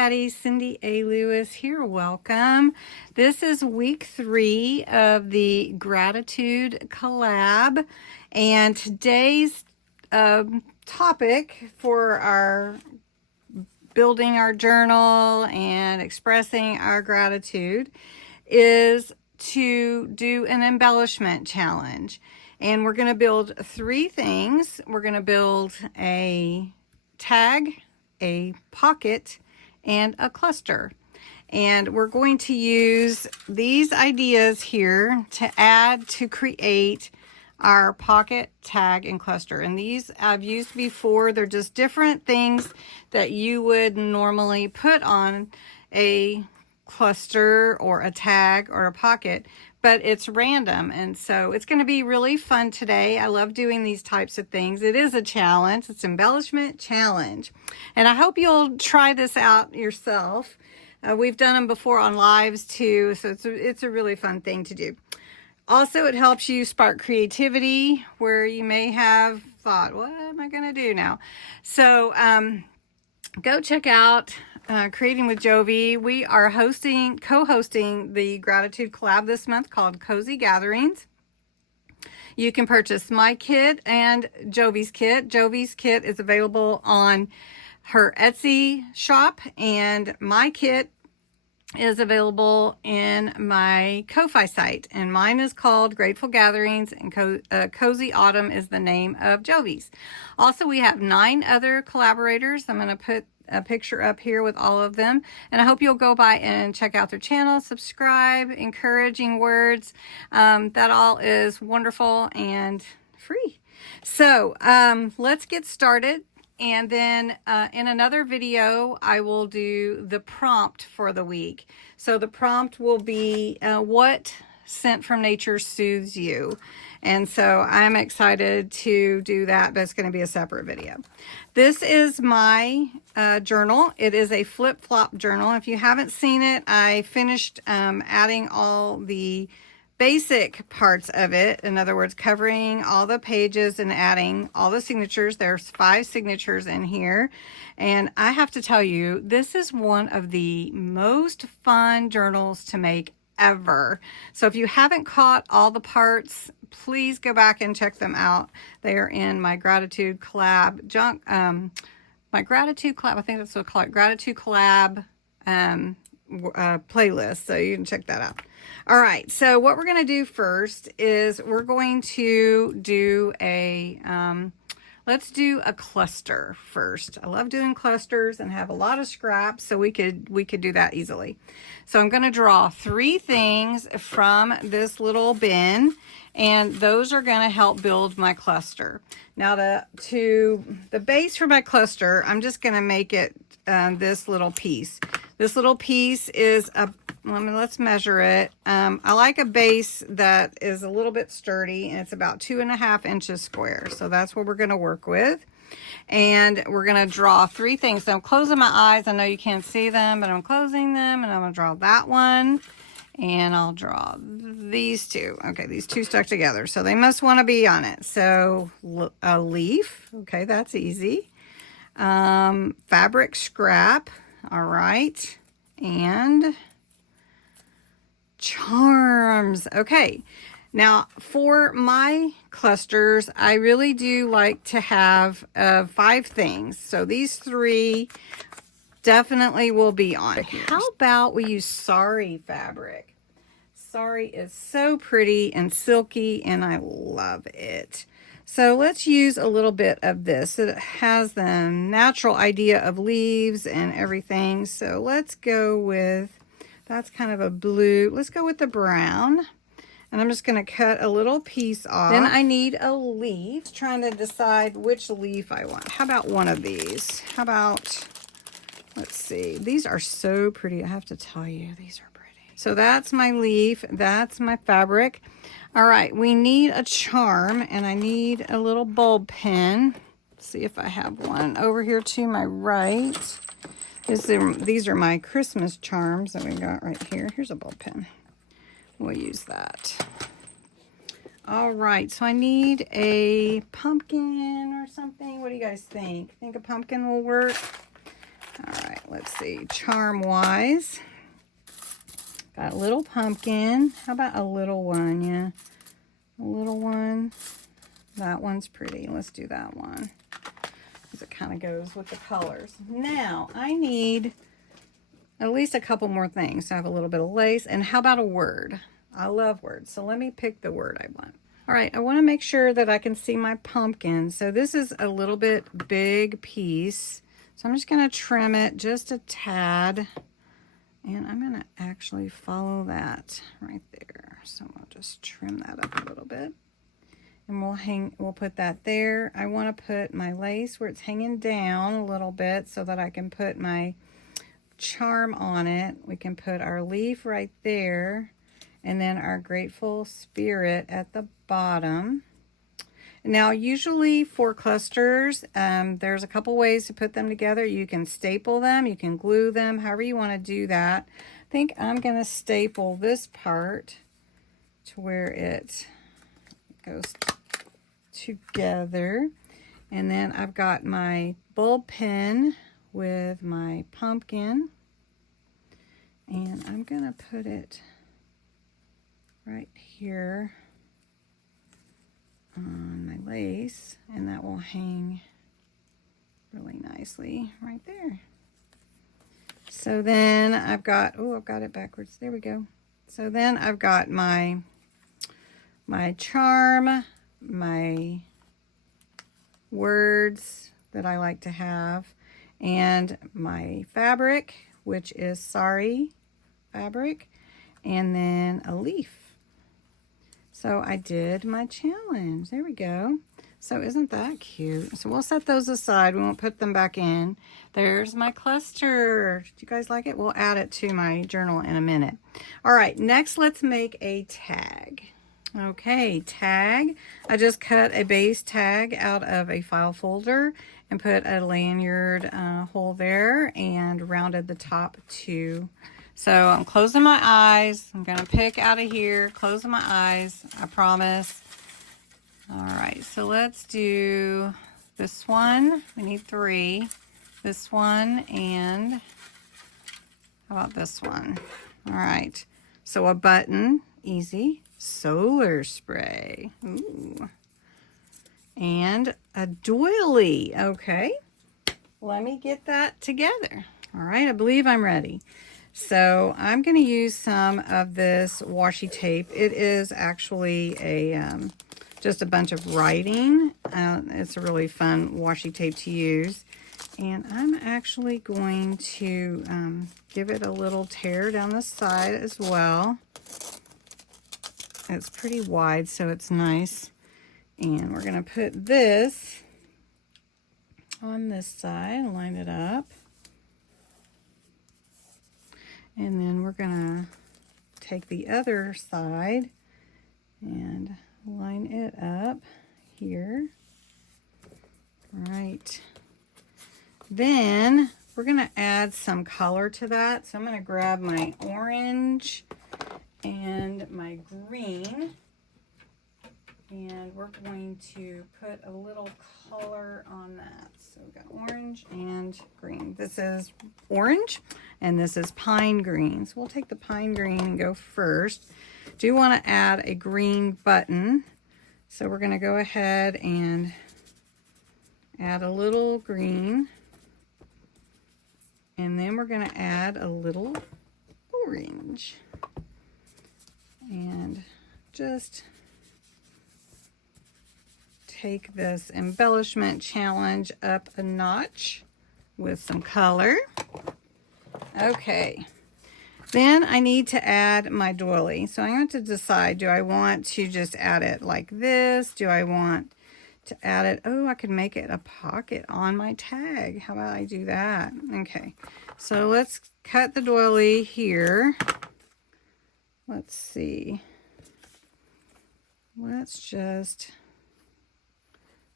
everybody. Cindy A. Lewis here. Welcome. This is week 3 of the Gratitude Collab, and today's topic for our building our journal and expressing our gratitude is to do an embellishment challenge. And we're going to build 3 things. We're going to build a tag, a pocket, and a cluster. And we're going to use these ideas here to add to create our pocket, tag, and cluster. And these I've used before. They're just different things that you would normally put on a cluster or a tag or a pocket, but it's random, and so it's going to be really fun today. I love doing these types of things. It is a challenge. It's embellishment challenge, and I hope you'll try this out yourself. We've done them before on lives too, so it's a really fun thing to do. Also, it helps you spark creativity where you may have thought, what am I going to do now? So go check out Creating with Jovi. We are co-hosting the Gratitude Collab this month called Cozy Gatherings. You can purchase my kit and Jovi's kit. Jovi's kit is available on her Etsy shop, and my kit is available in my Ko-Fi site, and mine is called Grateful Gatherings, and Cozy Autumn is the name of Jovi's. Also, we have 9 other collaborators. I'm going to put a picture up here with all of them, and I hope you'll go by and check out their channel, subscribe, encouraging words. That all is wonderful and free. So let's get started. And then in another video, I will do the prompt for the week. So the prompt will be what scent from nature soothes you. And so I'm excited to do that, but it's going to be a separate video. This is my journal. It is a flip-flop journal. If you haven't seen it, I finished adding all the basic parts of it. In other words, covering all the pages and adding all the signatures. There's 5 signatures in here. And I have to tell you, this is one of the most fun journals to make ever. So if you haven't caught all the parts, please go back and check them out. They are in my Gratitude Collab my Gratitude Collab, I think that's what I call it, Gratitude Collab playlist. So you can check that out. All right, so what we're going to do first is we're going to do a let's do a cluster first. I love doing clusters and have a lot of scraps, so we could do that easily. So I'm going to draw 3 things from this little bin, and those are going to help build my cluster. Now the base for my cluster, I'm just going to make it this little piece. This little piece is let's measure it. I like a base that is a little bit sturdy, and it's about 2.5 inches square. So that's what we're going to work with. And we're going to draw 3 things. So I'm closing my eyes. I know you can't see them, but I'm closing them, and I'm going to draw that one. And I'll draw these 2. Okay, these 2 stuck together. So they must want to be on it. So a leaf. Okay, that's easy. Fabric scrap. All right. And charms. Okay, now for my clusters, I really do like to have 5 things. So these 3 definitely will be on here. How about we use sari fabric? Sari is so pretty and silky, and I love it. So let's use a little bit of this. It has the natural idea of leaves and everything. So let's go with, that's kind of a blue. Let's go with the brown. And I'm just going to cut a little piece off. Then I need a leaf. Trying to decide which leaf I want. How about one of these? How about, let's see. These are so pretty. I have to tell you, these are pretty. So that's my leaf. That's my fabric. All right, we need a charm, and I need a little bulb pen. Let's see if I have one over here to my right. These are my Christmas charms that we got right here. Here's a bulb pen. We'll use that. All right, so I need a pumpkin or something. What do you guys think? Think a pumpkin will work? All right, let's see, charm wise. Got a little pumpkin. How about a little one? Yeah, a little one. That one's pretty. Let's do that one, because it kind of goes with the colors. Now, I need at least a couple more things. So I have a little bit of lace. And how about a word? I love words. So let me pick the word I want. All right, I want to make sure that I can see my pumpkin. So this is a little bit big piece. So I'm just going to trim it just a tad. And I'm going to actually follow that right there. So I'll just trim that up a little bit. And we'll put that there. I want to put my lace where it's hanging down a little bit so that I can put my charm on it. We can put our leaf right there, and then our grateful spirit at the bottom. Now, usually for clusters, there's a couple ways to put them together. You can staple them, you can glue them, however you want to do that. I think I'm going to staple this part to where it goes together. And then I've got my bulb pin with my pumpkin, and I'm going to put it right here on my lace, and that will hang really nicely right there. So then I've got, oh, I've got it backwards. There we go. So then I've got my charm, my words that I like to have, and my fabric, which is sari fabric, and then a leaf. So I did my challenge. There we go. So isn't that cute? So we'll set those aside. We won't put them back in. There's my cluster. Do you guys like it? We'll add it to my journal in a minute. All right, next let's make a tag. Okay, tag. I just cut a base tag out of a file folder and put a lanyard hole there and rounded the top too. So I'm closing my eyes. I'm gonna pick out of here, closing my eyes, I promise. All right, so let's do this one. We need 3. This one, and how about this one? All right, so a button, easy. Solar spray, ooh. And a doily, okay. Let me get that together. All right, I believe I'm ready. So I'm going to use some of this washi tape. It is actually a just a bunch of writing. It's a really fun washi tape to use. And I'm actually going to give it a little tear down the side as well. It's pretty wide, so it's nice. And we're going to put this on this side, line it up. And then we're going to take the other side and line it up here. All right. Then we're going to add some color to that. So I'm going to grab my orange and my green. And we're going to put a little color on that. So we've got orange and green. This is orange and this is pine green. So we'll take the pine green and go first. Do want to add a green button. So we're going to go ahead and add a little green. And then we're going to add a little orange. And just take this embellishment challenge up a notch with some color. Okay, then I need to add my doily. So I'm going to decide, do I want to just add it like this? Do I want to add it? Oh, I could make it a pocket on my tag. How about I do that? Okay, so let's cut the doily here. Let's see. Let's just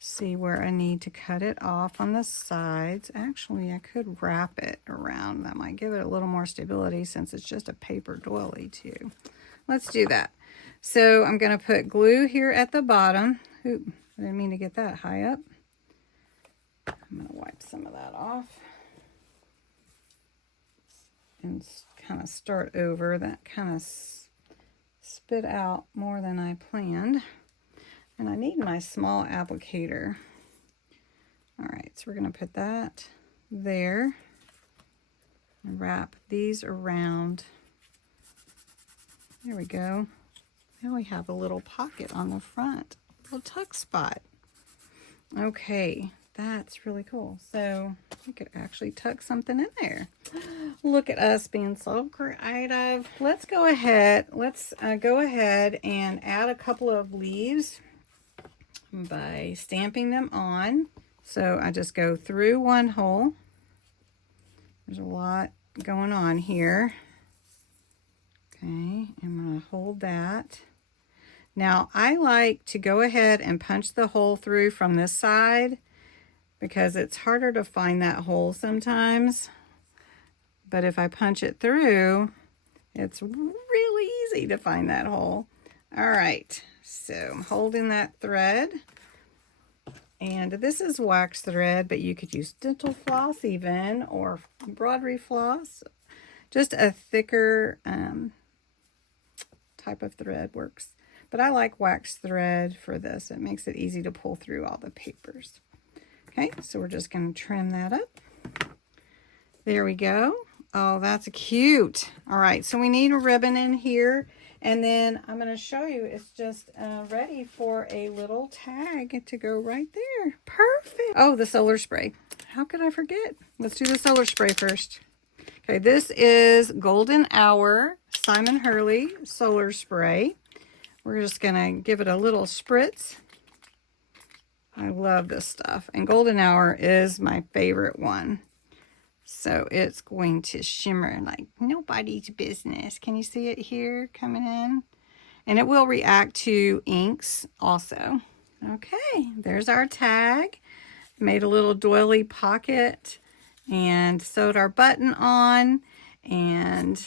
see where I need to cut it off on the sides. Actually, I could wrap it around. That might give it a little more stability since it's just a paper doily too. Let's do that. So I'm going to put glue here at the bottom. Oop, I didn't mean to get that high up. I'm going to wipe some of that off. and kind of start over. That kind of spit out more than I planned. And I need my small applicator. All right, so we're going to put that there and wrap these around. There we go. Now we have a little pocket on the front, a little tuck spot. Okay, that's really cool. So we could actually tuck something in there. Look at us being so creative. Let's go ahead. Let's go ahead and add a couple of leaves by stamping them on. So I just go through one hole. There's a lot going on here. Okay, I'm going to hold that. Now I like to go ahead and punch the hole through from this side because it's harder to find that hole sometimes. But if I punch it through, it's really easy to find that hole. All right, so I'm holding that thread. And this is wax thread, but you could use dental floss even, or embroidery floss. Just a thicker type of thread works. But I like wax thread for this. It makes it easy to pull through all the papers. Okay, so we're just going to trim that up. There we go. Oh, that's cute. All right, so we need a ribbon in here. And then I'm going to show you, it's just ready for a little tag to go right there. Perfect. Oh, the solar spray. How could I forget? Let's do the solar spray first. Okay, this is Golden Hour Simon Hurley solar spray. We're just going to give it a little spritz. I love this stuff. And Golden Hour is my favorite one. So it's going to shimmer like nobody's business. Can you see it here coming in? And it will react to inks also. Okay, there's our tag. Made a little doily pocket and sewed our button on and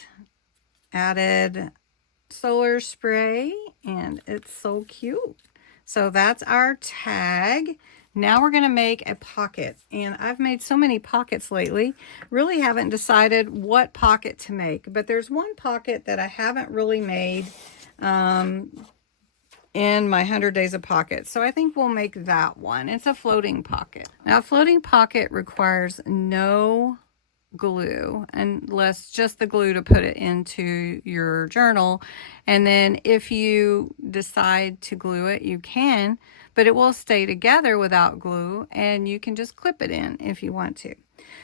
added solar spray, and it's so cute. So that's our tag. Now we're going to make a pocket, and I've made so many pockets lately, really haven't decided what pocket to make, but there's one pocket that I haven't really made in my 100 Days of Pockets, so I think we'll make that one. It's a floating pocket. Now a floating pocket requires no glue, unless just the glue to put it into your journal, and then if you decide to glue it, you can, but it will stay together without glue, and you can just clip it in if you want to.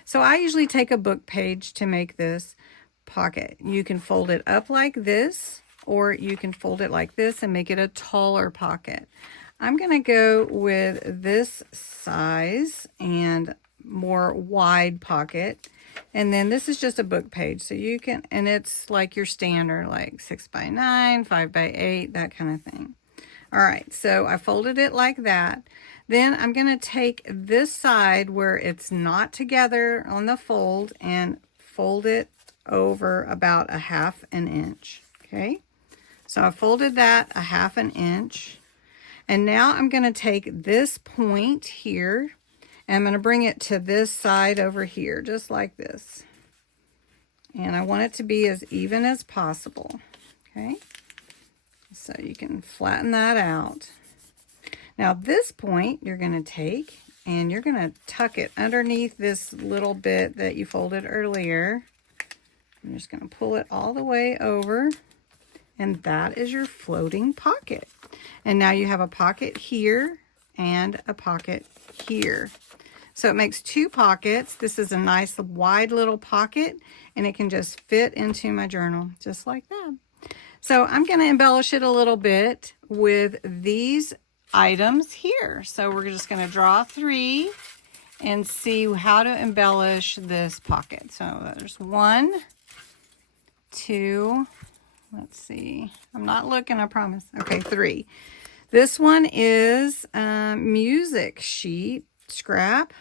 So I usually take a book page to make this pocket. You can fold it up like this, or you can fold it like this and make it a taller pocket. I'm going to go with this size and more wide pocket. And then this is just a book page, so you can, and it's like your standard, like 6x9, 5x8, that kind of thing. All right, so I folded it like that. Then I'm going to take this side where it's not together on the fold and fold it over about 1/2 inch. Okay, so I folded that 1/2 inch. And now I'm going to take this point here, and I'm going to bring it to this side over here, just like this. And I want it to be as even as possible. Okay, so you can flatten that out. Now this point you're going to take, and you're going to tuck it underneath this little bit that you folded earlier. I'm just going to pull it all the way over, and that is your floating pocket. And now you have a pocket here and a pocket here. So it makes 2 pockets. This is a nice wide little pocket, and it can just fit into my journal just like that. So I'm going to embellish it a little bit with these items here. So we're just going to draw 3 and see how to embellish this pocket. So there's 1, 2, let's see. I'm not looking, I promise. Okay, 3. This one is music sheet, scrap,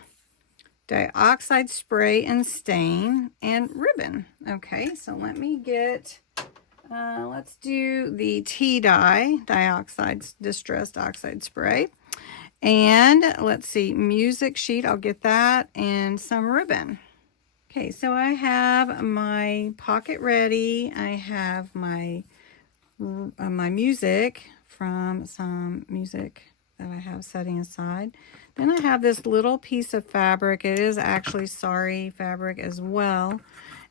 dioxide spray and stain, and ribbon. Okay, so let me get, let's do the tea dye, distressed oxide spray. And let's see, music sheet, I'll get that, and some ribbon. Okay, so I have my pocket ready. I have my my music from some music that I have setting aside. Then I have this little piece of fabric. It is actually sari fabric as well.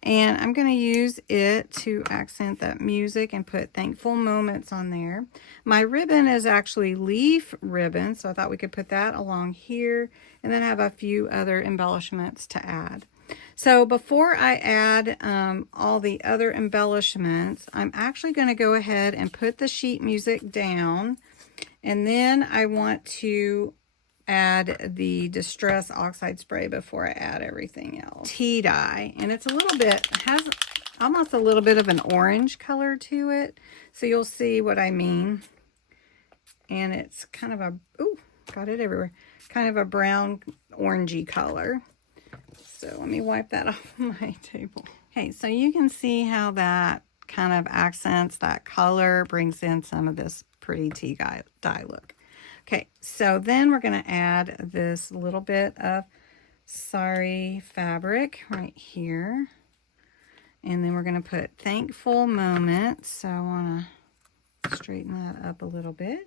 And I'm going to use it to accent that music and put thankful moments on there. My ribbon is actually leaf ribbon, so I thought we could put that along here. And then I have a few other embellishments to add. So before I add all the other embellishments, I'm actually going to go ahead and put the sheet music down. And then I want to add the Distress Oxide Spray before I add everything else. Tea dye, and it's a little bit, has almost a little bit of an orange color to it. So you'll see what I mean. And it's kind of a, ooh, got it everywhere. Kind of a brown orangey color. So let me wipe that off my table. Okay, so you can see how that kind of accents that color, brings in some of this pretty tea dye look. Okay, so then we're going to add this little bit of sari fabric right here. And then we're going to put thankful moments. So I want to straighten that up a little bit.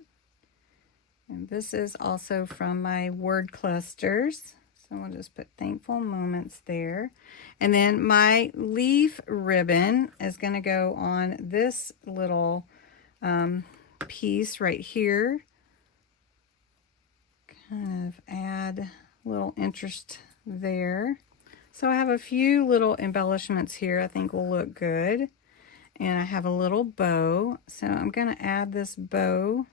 And this is also from my word clusters. So we'll just put thankful moments there. And then my leaf ribbon is going to go on this little piece right here. Kind of add a little interest there. So I have a few little embellishments here I think will look good. And I have a little bow. So I'm going to add this bow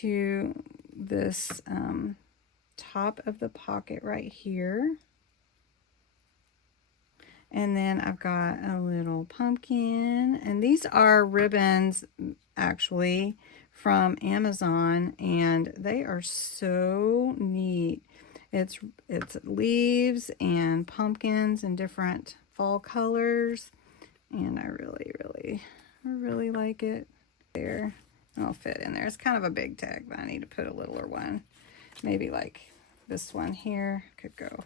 to this top of the pocket right here. And then I've got a little pumpkin. And these are ribbons actually from Amazon, and they are so neat. It's leaves and pumpkins and different fall colors, and I really like it. There, it'll fit in there. It's kind of a big tag, but I need to put a littler one. Maybe like this one here could go.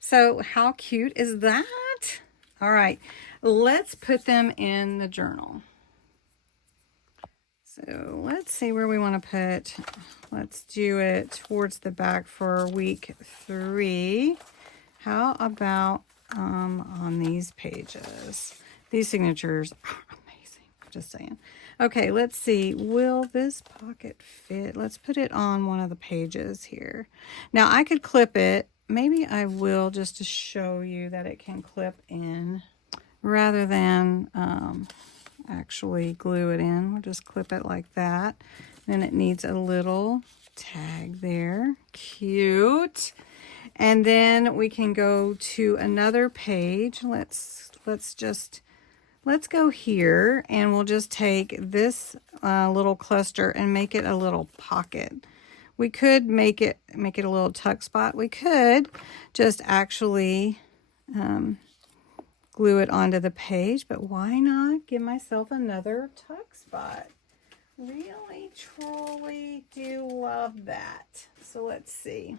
So how cute is that? All right, let's put them in the journal. So let's see where we want to put. Let's do it towards the back for week 3. How about on these pages? These signatures are amazing. I'm just saying. Okay, let's see. Will this pocket fit? Let's put it on one of the pages here. Now I could clip it. Maybe I will, just to show you that it can clip in rather than actually glue it in. We'll just clip it like that. Then it needs a little tag there. Cute. And then we can go to another page. Let's go here, and we'll just take this little cluster and make it a little pocket. We could make it a little tuck spot. We could just actually glue it onto the page, but why not give myself another tuck spot? Really, truly do love that. So let's see.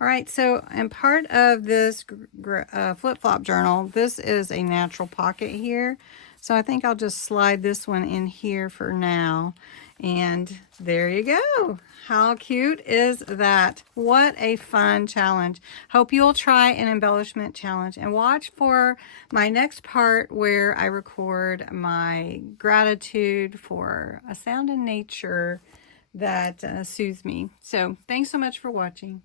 All right, so and part of this flip-flop journal, this is a natural pocket here. So I think I'll just slide this one in here for now. And there you go. How cute is that? What a fun challenge. Hope you'll try an embellishment challenge, and watch for my next part where I record my gratitude for a sound in nature that soothes me. So thanks so much for watching.